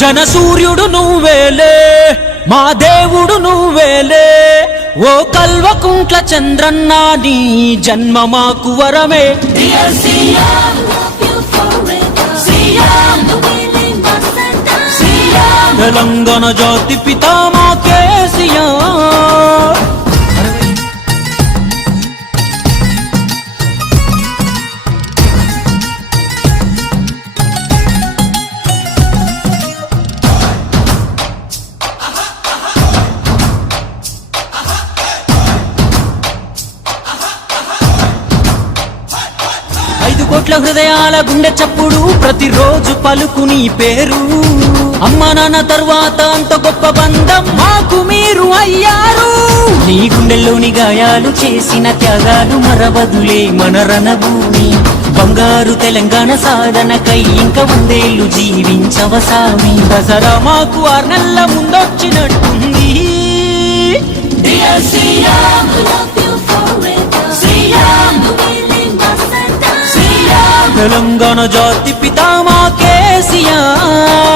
జనసూర్యుడు నువ్వేలే మా దేవుడు నువ్వేలే ఓ కల్వకుంట్ల చంద్రన్న నీ జన్మ మాకు వరమే తెలంగాణ జాతి పితా మా కేసీఆర్ 5 కోట్ల హృదయాల గుండె చప్పుడు ప్రతిరోజు పలుకు నీ పేరు అమ్మ నాన్న తర్వాత అంత గొప్ప బంధం మాకు మీరు అయ్యారు నీ గుండెల్లోని గాయాలు చేసిన త్యాగాలు మరవదులే మన రణభూమి బంగారు తెలంగాణ సాధనకై ఇంకా 100 ఏళ్ళు జీవించవసామి దసరా మాకు 6 నెలల ముందొచ్చినట్టుంది తెలంగాణ జాతి పితా మా కేసీఆర్